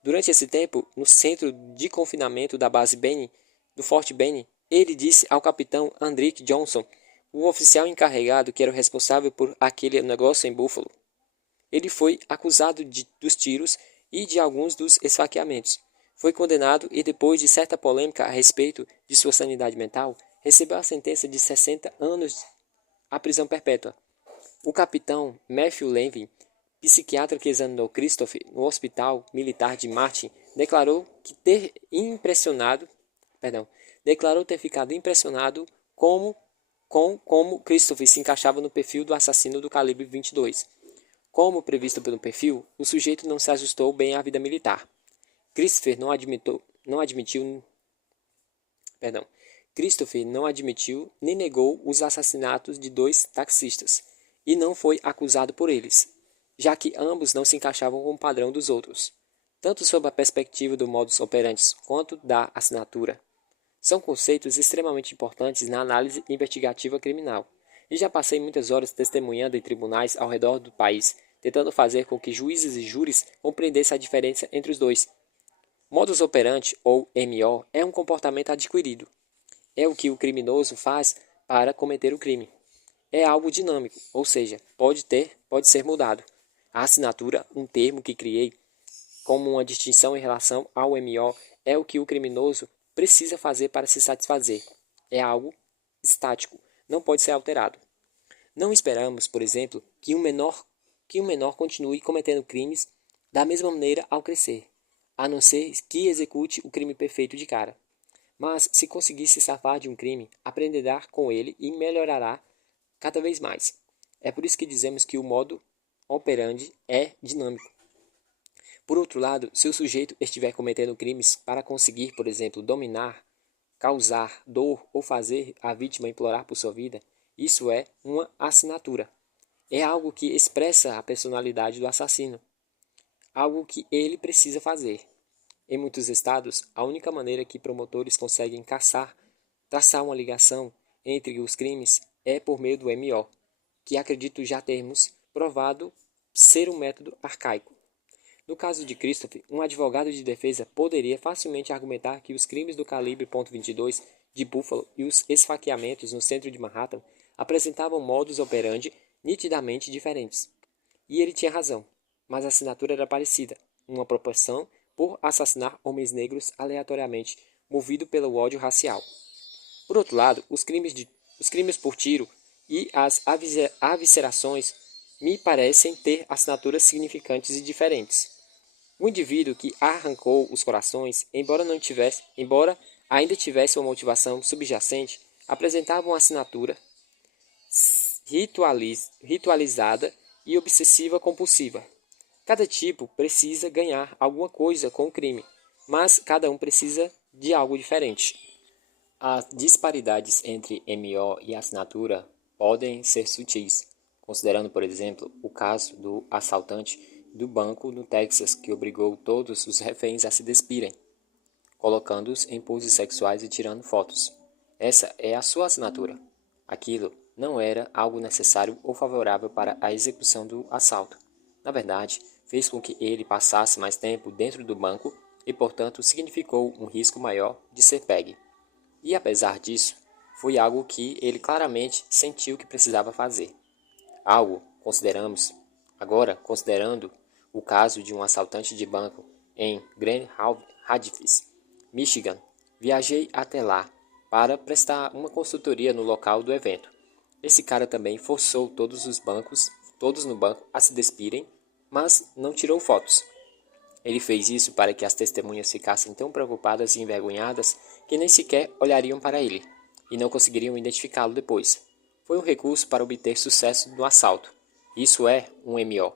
Durante esse tempo, no centro de confinamento da base Benning, do Fort Benning, ele disse ao capitão Andrick Johnson, o oficial encarregado que era o responsável por aquele negócio em Buffalo. Ele foi acusado dos tiros e de alguns dos esfaqueamentos. Foi condenado e, depois de certa polêmica a respeito de sua sanidade mental, recebeu a sentença de 60 anos à prisão perpétua. O capitão Matthew Levin, psiquiatra que examinou Christopher no hospital militar de Martin, declarou ter ficado impressionado com como Christopher se encaixava no perfil do assassino do calibre 22. Como previsto pelo perfil, o sujeito não se ajustou bem à vida militar. Christopher não admitiu nem negou os assassinatos de 2 taxistas e não foi acusado por eles, já que ambos não se encaixavam com o padrão dos outros, tanto sob a perspectiva do modus operandi quanto da assinatura. São conceitos extremamente importantes na análise investigativa criminal, e já passei muitas horas testemunhando em tribunais ao redor do país, tentando fazer com que juízes e júris compreendessem a diferença entre os dois. Modus operandi, ou MO, é um comportamento adquirido. É o que o criminoso faz para cometer o crime. É algo dinâmico, ou seja, pode ser mudado. A assinatura, um termo que criei como uma distinção em relação ao MO, é o que o criminoso precisa fazer para se satisfazer. É algo estático, não pode ser alterado. Não esperamos, por exemplo, que um menor continue cometendo crimes da mesma maneira ao crescer, a não ser que execute o crime perfeito de cara. Mas, se conseguir se safar de um crime, aprenderá com ele e melhorará cada vez mais. É por isso que dizemos que o modo operandi é dinâmico. Por outro lado, se o sujeito estiver cometendo crimes para conseguir, por exemplo, dominar, causar dor ou fazer a vítima implorar por sua vida, isso é uma assinatura. É algo que expressa a personalidade do assassino, algo que ele precisa fazer. Em muitos estados, a única maneira que promotores conseguem traçar uma ligação entre os crimes é por meio do MO, que acredito já termos provado ser um método arcaico. No caso de Christopher, um advogado de defesa poderia facilmente argumentar que os crimes do calibre .22 de Buffalo e os esfaqueamentos no centro de Manhattan apresentavam modus operandi nitidamente diferentes. E ele tinha razão, mas a assinatura era parecida, uma proporção por assassinar homens negros aleatoriamente, movido pelo ódio racial. Por outro lado, os crimes por tiro e as aviscerações me parecem ter assinaturas significantes e diferentes. O indivíduo que arrancou os corações, embora ainda tivesse uma motivação subjacente, apresentava uma assinatura ritualizada e obsessiva compulsiva. Cada tipo precisa ganhar alguma coisa com o crime, mas cada um precisa de algo diferente. As disparidades entre MO e assinatura podem ser sutis, considerando, por exemplo, o caso do assaltante do banco no Texas que obrigou todos os reféns a se despirem, colocando-os em poses sexuais e tirando fotos. Essa é a sua assinatura. Aquilo não era algo necessário ou favorável para a execução do assalto. Na verdade, fez com que ele passasse mais tempo dentro do banco e, portanto, significou um risco maior de ser pegue. E apesar disso, foi algo que ele claramente sentiu que precisava fazer. Algo, considerando o caso de um assaltante de banco em Grand Rapids, Michigan, viajei até lá para prestar uma consultoria no local do evento. Esse cara também forçou todos no banco, a se despirem, mas não tirou fotos. Ele fez isso para que as testemunhas ficassem tão preocupadas e envergonhadas que nem sequer olhariam para ele, e não conseguiriam identificá-lo depois. Foi um recurso para obter sucesso no assalto. Isso é um MO.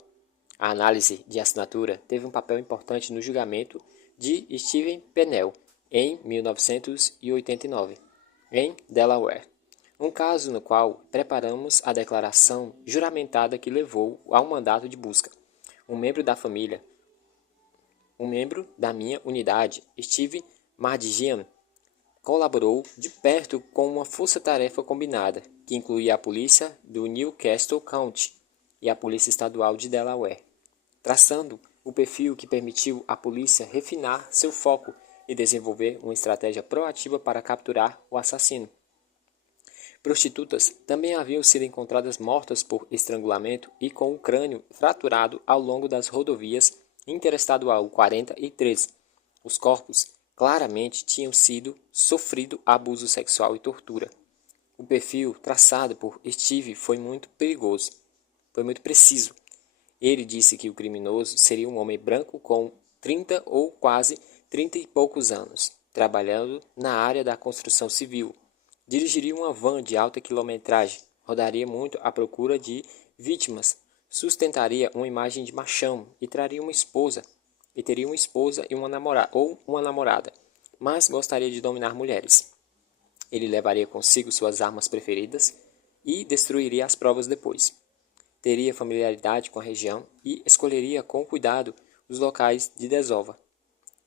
A análise de assinatura teve um papel importante no julgamento de Steven Pennell, em 1989, em Delaware. Um caso no qual preparamos a declaração juramentada que levou ao mandato de busca. Um membro da minha unidade, Steve Mardigian, colaborou de perto com uma força-tarefa combinada, que incluía a polícia do Newcastle County e a Polícia Estadual de Delaware, traçando o perfil que permitiu à polícia refinar seu foco e desenvolver uma estratégia proativa para capturar o assassino. Prostitutas também haviam sido encontradas mortas por estrangulamento e com o crânio fraturado ao longo das rodovias Interestadual 43. Os corpos claramente tinham sofrido abuso sexual e tortura. O perfil traçado por Steve foi muito preciso. Ele disse que o criminoso seria um homem branco com 30 ou quase 30 e poucos anos, trabalhando na área da construção civil. Dirigiria uma van de alta quilometragem, rodaria muito à procura de vítimas, sustentaria uma imagem de machão e teria uma esposa e uma namorada, mas gostaria de dominar mulheres. Ele levaria consigo suas armas preferidas e destruiria as provas depois. Teria familiaridade com a região e escolheria com cuidado os locais de desova.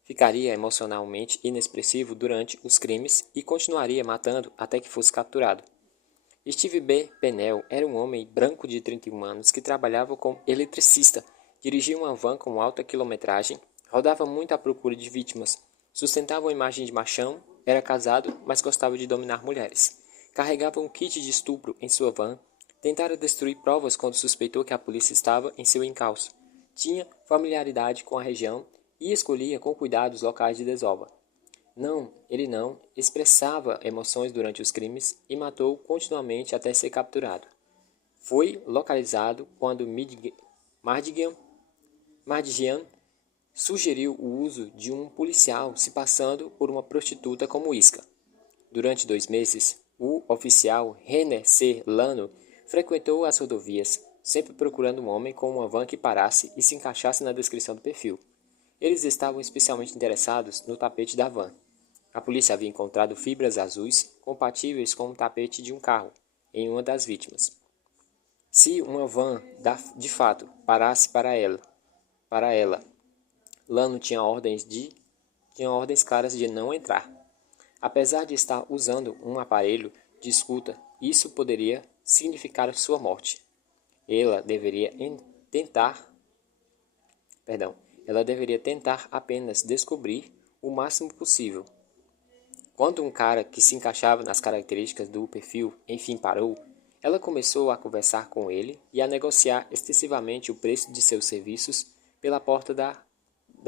Ficaria emocionalmente inexpressivo durante os crimes e continuaria matando até que fosse capturado. Steve B. Pennell era um homem branco de 31 anos que trabalhava como eletricista, dirigia uma van com alta quilometragem, rodava muito à procura de vítimas, sustentava uma imagem de machão, era casado, mas gostava de dominar mulheres. Carregava um kit de estupro em sua van, tentara destruir provas quando suspeitou que a polícia estava em seu encalço. Tinha familiaridade com a região e escolhia com cuidado os locais de desova. Ele não expressava emoções durante os crimes e matou continuamente até ser capturado. Foi localizado quando Mardigian sugeriu o uso de um policial se passando por uma prostituta como isca. Durante 2 meses, o oficial Renner C. Lano frequentou as rodovias, sempre procurando um homem com uma van que parasse e se encaixasse na descrição do perfil. Eles estavam especialmente interessados no tapete da van. A polícia havia encontrado fibras azuis compatíveis com o tapete de um carro em uma das vítimas. Se uma van de fato parasse para ela, Lano tinha ordens claras de não entrar. Apesar de estar usando um aparelho de escuta, isso poderia significar sua morte. Ela ela deveria tentar apenas descobrir o máximo possível. Quando um cara que se encaixava nas características do perfil enfim parou, ela começou a conversar com ele e a negociar extensivamente o preço de seus serviços pela porta da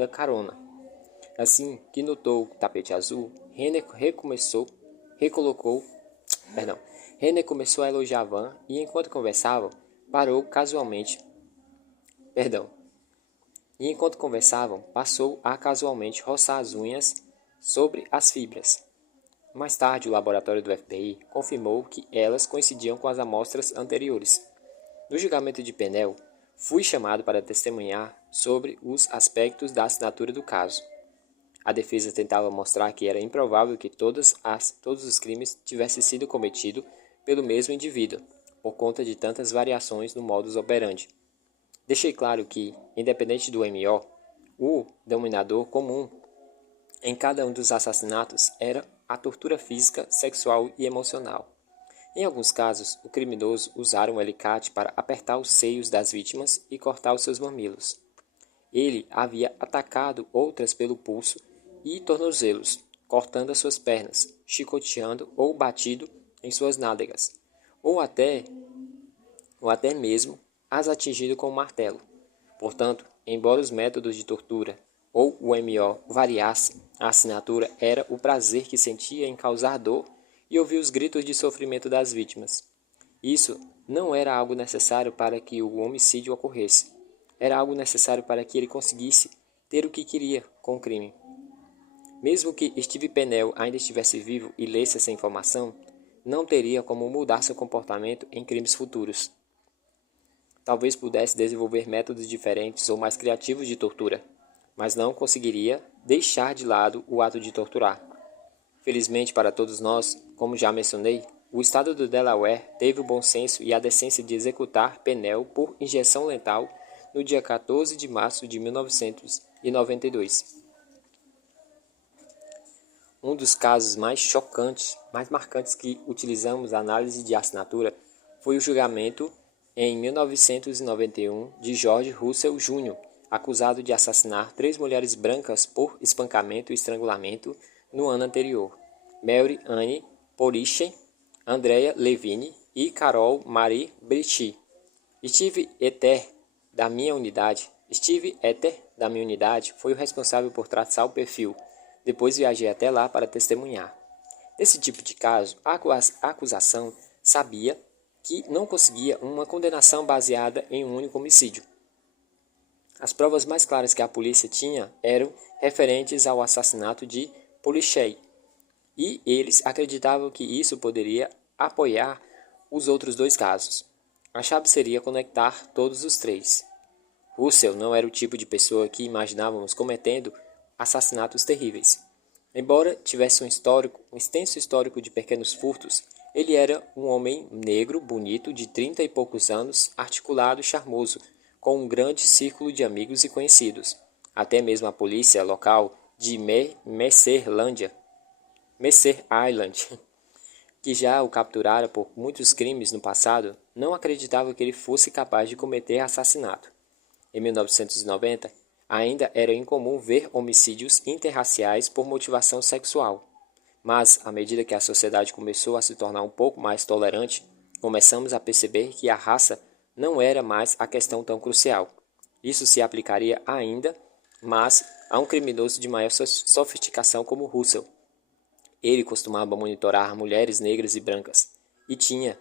carona. Assim que notou o tapete azul, recolocou, Renner começou a elogiar a van e enquanto conversavam, passou a casualmente roçar as unhas sobre as fibras. Mais tarde, o laboratório do FBI confirmou que elas coincidiam com as amostras anteriores. No julgamento de Pennell, fui chamado para testemunhar sobre os aspectos da assinatura do caso. A defesa tentava mostrar que era improvável que todos os crimes tivessem sido cometidos pelo mesmo indivíduo, por conta de tantas variações no modus operandi. Deixei claro que, independente do MO, o denominador comum em cada um dos assassinatos era a tortura física, sexual e emocional. Em alguns casos, o criminoso usara um alicate para apertar os seios das vítimas e cortar os seus mamilos. Ele havia atacado outras pelo pulso e tornozelos, cortando as suas pernas, chicoteando ou batido em suas nádegas, ou até mesmo as atingindo com um martelo. Portanto, embora os métodos de tortura ou o MO variassem, a assinatura era o prazer que sentia em causar dor e ouvir os gritos de sofrimento das vítimas. Isso não era algo necessário para que o homicídio ocorresse. Era algo necessário para que ele conseguisse ter o que queria com o crime. Mesmo que Steve Pennell ainda estivesse vivo e lesse essa informação, não teria como mudar seu comportamento em crimes futuros. Talvez pudesse desenvolver métodos diferentes ou mais criativos de tortura, mas não conseguiria deixar de lado o ato de torturar. Felizmente para todos nós, como já mencionei, o estado do Delaware teve o bom senso e a decência de executar Pennell por injeção letal no dia 14 de março de 1992. Um dos casos mais marcantes que utilizamos a análise de assinatura foi o julgamento em 1991 de George Russell Jr., acusado de assassinar 3 mulheres brancas por espancamento e estrangulamento no ano anterior: Mary Ann Poriche, Andrea Levine e Carol Marie Brichy. Steve Etter, da minha unidade, foi o responsável por traçar o perfil. Depois viajei até lá para testemunhar. Nesse tipo de caso, a acusação sabia que não conseguia uma condenação baseada em um único homicídio. As provas mais claras que a polícia tinha eram referentes ao assassinato de Poriche, e eles acreditavam que isso poderia apoiar os outros 2 casos. A chave seria conectar todos os 3. Russell não era o tipo de pessoa que imaginávamos cometendo assassinatos terríveis. Embora tivesse um extenso histórico de pequenos furtos, ele era um homem negro, bonito, de 30 e poucos anos, articulado e charmoso, com um grande círculo de amigos e conhecidos. Até mesmo a polícia local de Mercer Island, que já o capturara por muitos crimes no passado, não acreditava que ele fosse capaz de cometer assassinato. Em 1990, ainda era incomum ver homicídios interraciais por motivação sexual. Mas, à medida que a sociedade começou a se tornar um pouco mais tolerante, começamos a perceber que a raça não era mais a questão tão crucial. Isso se aplicaria ainda, mas a um criminoso de maior sofisticação como Russell. Ele costumava monitorar mulheres negras e brancas, e tinha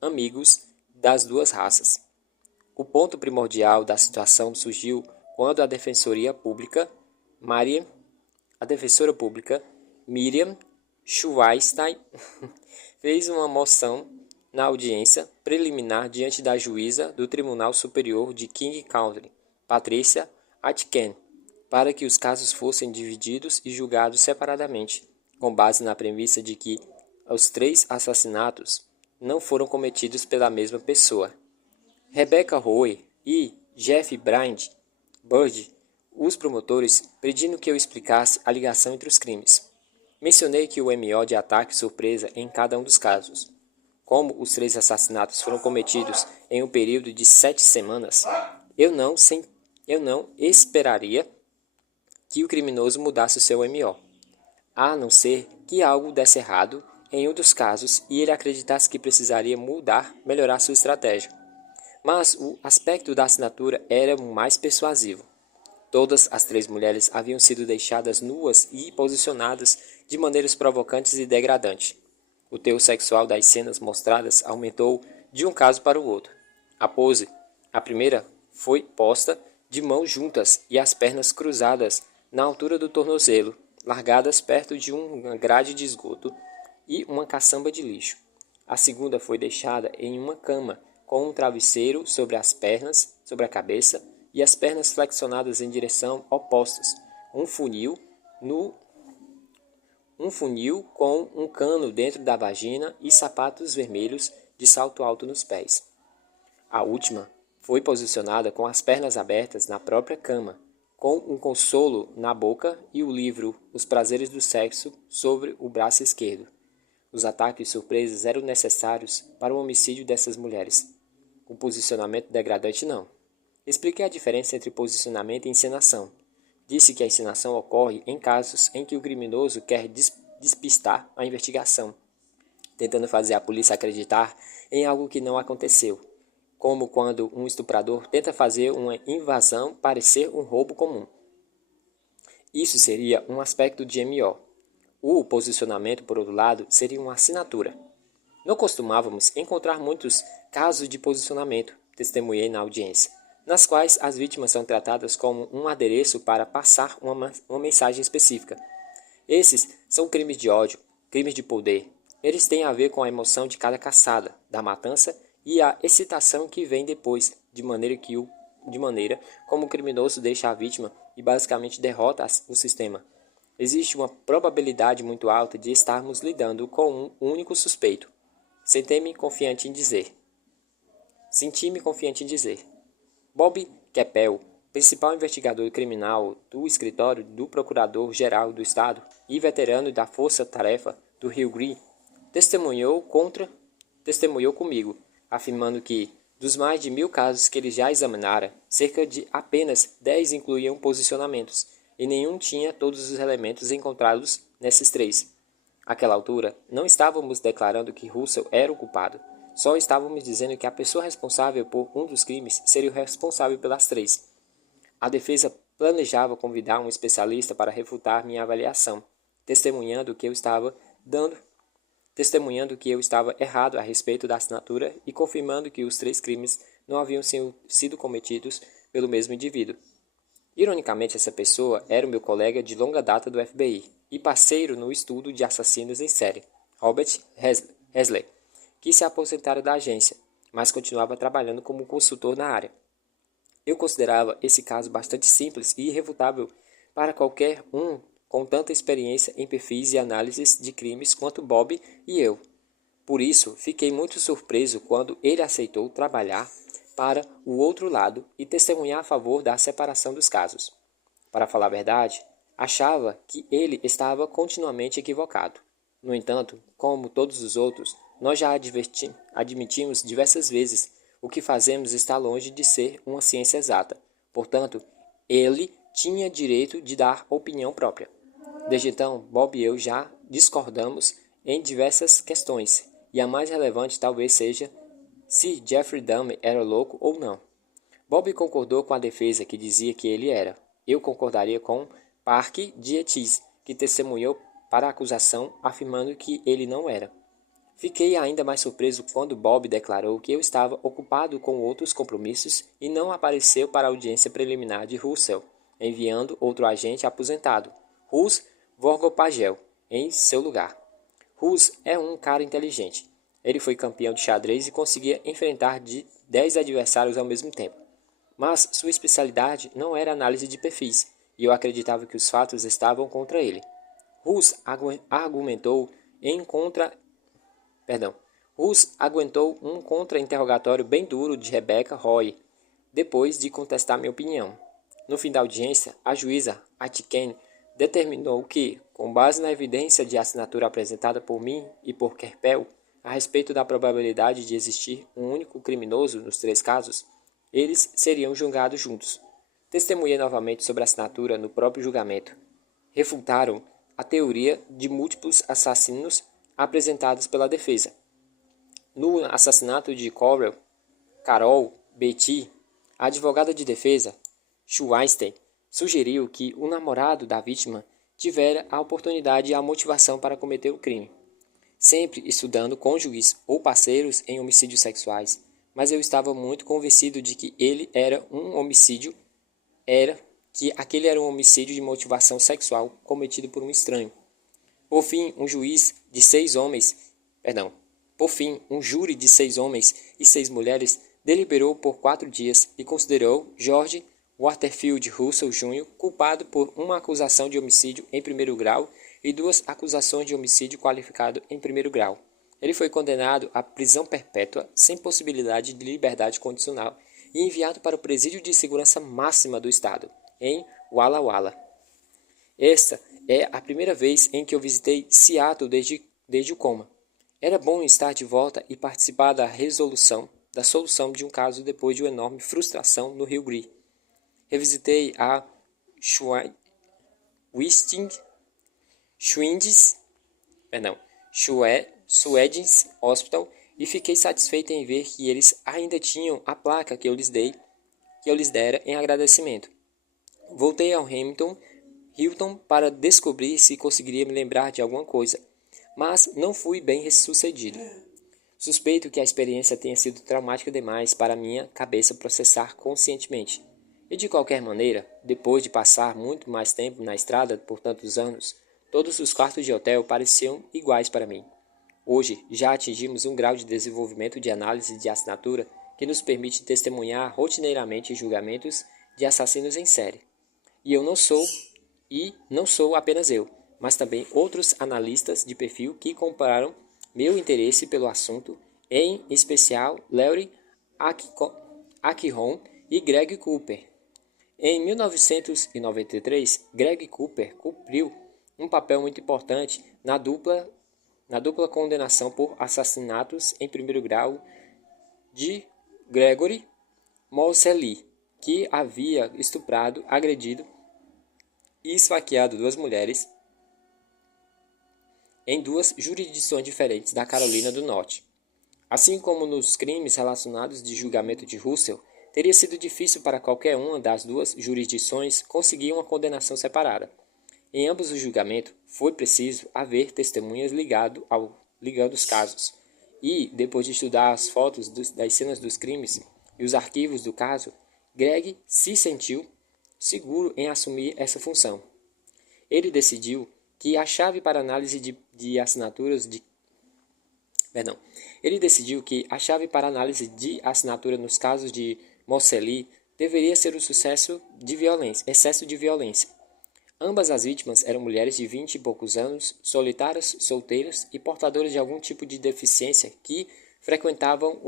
amigos das 2 raças. O ponto primordial da situação surgiu quando a defensora pública Miriam Schweinstein fez uma moção na audiência preliminar diante da juíza do Tribunal Superior de King County, Patricia Atkin, para que os casos fossem divididos e julgados separadamente, com base na premissa de que os 3 assassinatos não foram cometidos pela mesma pessoa. Rebecca Howe e Jeff Bird, os promotores, pedindo que eu explicasse a ligação entre os crimes. Mencionei que o MO de ataque surpresa em cada um dos casos. Como os 3 assassinatos foram cometidos em um período de 7 semanas, eu eu não esperaria que o criminoso mudasse o seu MO, a não ser que algo desse errado em um dos casos e ele acreditasse que precisaria melhorar sua estratégia. Mas o aspecto da assinatura era o mais persuasivo. Todas as 3 mulheres haviam sido deixadas nuas e posicionadas de maneiras provocantes e degradantes. O teor sexual das cenas mostradas aumentou de um caso para o outro. A pose, a primeira, foi posta de mãos juntas e as pernas cruzadas na altura do tornozelo, largadas perto de uma grade de esgoto e uma caçamba de lixo. A segunda foi deixada em uma cama, com um travesseiro sobre as pernas, sobre a cabeça, e as pernas flexionadas em direção opostas, um funil com um cano dentro da vagina e sapatos vermelhos de salto alto nos pés. A última foi posicionada com as pernas abertas na própria cama, com um consolo na boca e o livro Os Prazeres do Sexo sobre o braço esquerdo. Os ataques surpresos eram necessários para o homicídio dessas mulheres. O posicionamento degradante não. Expliquei a diferença entre posicionamento e encenação. Disse que a encenação ocorre em casos em que o criminoso quer despistar a investigação, tentando fazer a polícia acreditar em algo que não aconteceu, como quando um estuprador tenta fazer uma invasão parecer um roubo comum. Isso seria um aspecto de MO. O posicionamento, por outro lado, seria uma assinatura. Não costumávamos encontrar muitos casos de posicionamento, testemunhei na audiência, nas quais as vítimas são tratadas como um adereço para passar uma mensagem específica. Esses são crimes de ódio, crimes de poder. Eles têm a ver com a emoção de cada caçada, da matança e a excitação que vem depois, de maneira como o criminoso deixa a vítima e basicamente derrota o sistema. Existe uma probabilidade muito alta de estarmos lidando com um único suspeito. Senti-me confiante em dizer. Bob Keppel, principal investigador criminal do escritório do Procurador-Geral do Estado e veterano da Força Tarefa do Rio Green, testemunhou comigo, afirmando que, dos mais de 1.000 casos que ele já examinara, cerca de apenas 10 incluíam posicionamentos, e nenhum tinha todos os elementos encontrados nesses 3. Àquela altura, não estávamos declarando que Russell era o culpado, só estávamos dizendo que a pessoa responsável por um dos crimes seria o responsável pelas 3. A defesa planejava convidar um especialista para refutar minha avaliação, testemunhando que eu estava errado a respeito da assinatura e confirmando que os 3 crimes não haviam sido cometidos pelo mesmo indivíduo. Ironicamente, essa pessoa era o meu colega de longa data do FBI e parceiro no estudo de assassinos em série, Robert Hesley, que se aposentara da agência, mas continuava trabalhando como consultor na área. Eu considerava esse caso bastante simples e irrefutável para qualquer um com tanta experiência em perfis e análises de crimes quanto Bob e eu. Por isso, fiquei muito surpreso quando ele aceitou trabalhar para o outro lado e testemunhar a favor da separação dos casos. Para falar a verdade, achava que ele estava continuamente equivocado. No entanto, como todos os outros, nós já admitimos diversas vezes o que fazemos está longe de ser uma ciência exata. Portanto, ele tinha direito de dar opinião própria. Desde então, Bob e eu já discordamos em diversas questões, e a mais relevante talvez seja se Jeffrey Dahmer era louco ou não. Bob concordou com a defesa, que dizia que ele era. Eu concordaria com Park Dietis, que testemunhou para a acusação, afirmando que ele não era. Fiquei ainda mais surpreso quando Bob declarou que eu estava ocupado com outros compromissos e não apareceu para a audiência preliminar de Russell, enviando outro agente aposentado, Russ Vorgopagel, em seu lugar. Russ é um cara inteligente. Ele foi campeão de xadrez e conseguia enfrentar 10 adversários ao mesmo tempo. Mas sua especialidade não era análise de perfis, e eu acreditava que os fatos estavam contra ele. Russ aguentou um contra-interrogatório bem duro de Rebecca Roy, depois de contestar minha opinião. No fim da audiência, a juíza Aitken determinou que, com base na evidência de assinatura apresentada por mim e por Keppel, a respeito da probabilidade de existir um único criminoso nos 3 casos, eles seriam julgados juntos. Testemunhei novamente sobre a assinatura no próprio julgamento. Refutaram a teoria de múltiplos assassinos apresentados pela defesa. No assassinato de Carol Beatty, a advogada de defesa, Schweinstein, sugeriu que o namorado da vítima tivera a oportunidade e a motivação para cometer o crime, sempre estudando cônjuges ou parceiros em homicídios sexuais, mas eu estava muito convencido de que aquele era um homicídio de motivação sexual cometido por um estranho. Por fim, um júri de 6 homens e 6 mulheres deliberou por 4 dias e considerou George Waterfield Russell Jr. culpado por uma acusação de homicídio em primeiro grau e 2 acusações de homicídio qualificado em primeiro grau. Ele foi condenado à prisão perpétua sem possibilidade de liberdade condicional e enviado para o Presídio de Segurança Máxima do Estado, em Walla Walla. Esta é a primeira vez em que eu visitei Seattle desde o coma. Era bom estar de volta e participar da solução de um caso depois de uma enorme frustração no Rio Grande. Revisitei a Swedish Hospital e fiquei satisfeito em ver que eles ainda tinham a placa que eu lhes dera em agradecimento. Voltei ao Hilton para descobrir se conseguiria me lembrar de alguma coisa, mas não fui bem sucedido. Suspeito que a experiência tenha sido traumática demais para minha cabeça processar conscientemente. E de qualquer maneira, depois de passar muito mais tempo na estrada por tantos anos, todos os quartos de hotel pareciam iguais para mim. Hoje já atingimos um grau de desenvolvimento de análise de assinatura que nos permite testemunhar rotineiramente julgamentos de assassinos em série. E não sou apenas eu, mas também outros analistas de perfil que compararam meu interesse pelo assunto, em especial Larry Ackron e Greg Cooper. Em 1993, Greg Cooper cumpriu um papel muito importante na dupla condenação por assassinatos em primeiro grau de Gregory Moseley, que havia estuprado, agredido e esfaqueado 2 mulheres em 2 jurisdições diferentes da Carolina do Norte. Assim como nos crimes relacionados de julgamento de Russell, teria sido difícil para qualquer uma das 2 jurisdições conseguir uma condenação separada. Em ambos os julgamentos, foi preciso haver testemunhas ligando os casos. E, depois de estudar as fotos das cenas dos crimes e os arquivos do caso, Greg se sentiu seguro em assumir essa função. Ele decidiu que a chave para análise de assinatura nos casos de Moseley deveria ser o excesso de violência. Ambas as vítimas eram mulheres de 20 e poucos anos, solitárias, solteiras e portadoras de algum tipo de deficiência que frequentavam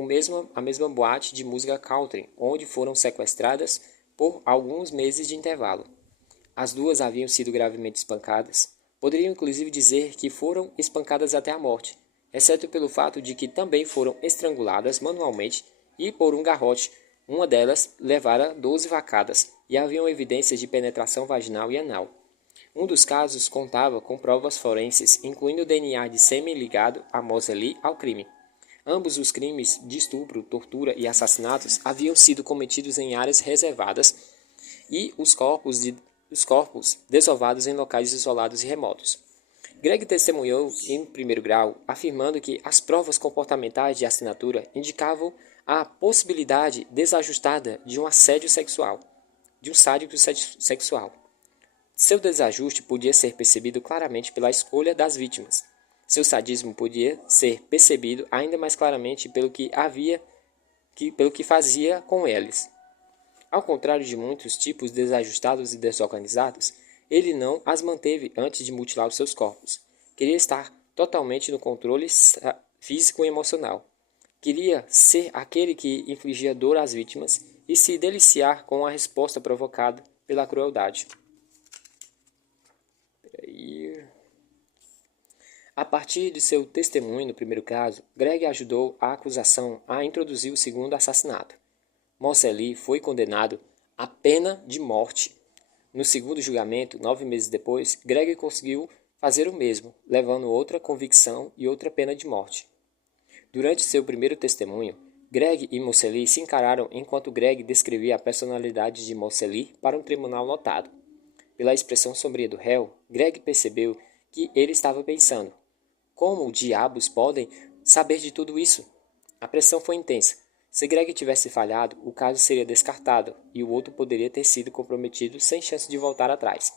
a mesma boate de música country, onde foram sequestradas por alguns meses de intervalo. As 2 haviam sido gravemente espancadas. Poderiam inclusive dizer que foram espancadas até a morte, exceto pelo fato de que também foram estranguladas manualmente e por um garrote. Uma delas levara 12 facadas e haviam evidências de penetração vaginal e anal. Um dos casos contava com provas forenses, incluindo o DNA de sêmen ligado a Moseley ao crime. Ambos os crimes de estupro, tortura e assassinatos haviam sido cometidos em áreas reservadas e os corpos desovados em locais isolados e remotos. Greg testemunhou em primeiro grau, afirmando que as provas comportamentais de assinatura indicavam a possibilidade desajustada de um assédio sexual, de um sádico sexual. Seu desajuste podia ser percebido claramente pela escolha das vítimas. Seu sadismo podia ser percebido ainda mais claramente pelo que fazia com eles. Ao contrário de muitos tipos desajustados e desorganizados, ele não as manteve antes de mutilar os seus corpos. Queria estar totalmente no controle físico e emocional. Queria ser aquele que infligia dor às vítimas e se deliciar com a resposta provocada pela crueldade. A partir de seu testemunho no primeiro caso, Greg ajudou a acusação a introduzir o segundo assassinato. Moseley foi condenado a pena de morte. No segundo julgamento, 9 meses depois, Greg conseguiu fazer o mesmo, levando outra convicção e outra pena de morte. Durante seu primeiro testemunho, Greg e Moseley se encararam enquanto Greg descrevia a personalidade de Moseley para um tribunal lotado. Pela expressão sombria do réu, Greg percebeu que ele estava pensando: como diabos podem saber de tudo isso? A pressão foi intensa. Se Greg tivesse falhado, o caso seria descartado e o outro poderia ter sido comprometido sem chance de voltar atrás.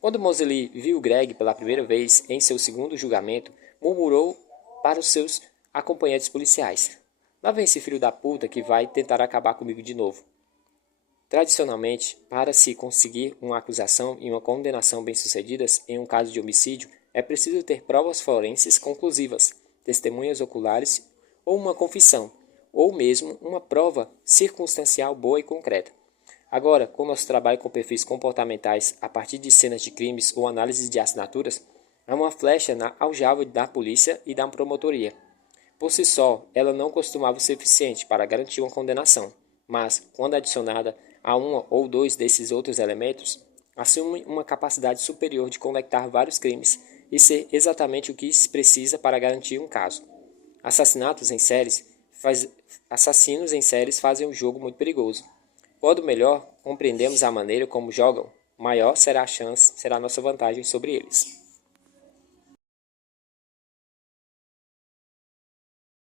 Quando Moseley viu Greg pela primeira vez em seu segundo julgamento, murmurou para os seus acompanhantes policiais: lá vem esse filho da puta que vai tentar acabar comigo de novo. Tradicionalmente, para se conseguir uma acusação e uma condenação bem-sucedidas em um caso de homicídio, é preciso ter provas forenses conclusivas, testemunhas oculares ou uma confissão, ou mesmo uma prova circunstancial boa e concreta. Agora, como nosso trabalho com perfis comportamentais a partir de cenas de crimes ou análise de assinaturas, é uma flecha na aljava da polícia e da promotoria. Por si só, ela não costumava ser suficiente para garantir uma condenação, mas, quando adicionada a um ou dois desses outros elementos, assume uma capacidade superior de conectar vários crimes e ser exatamente o que se precisa para garantir um caso. Assassinos em séries fazem um jogo muito perigoso. Quanto melhor compreendemos a maneira como jogam, maior será a nossa vantagem sobre eles.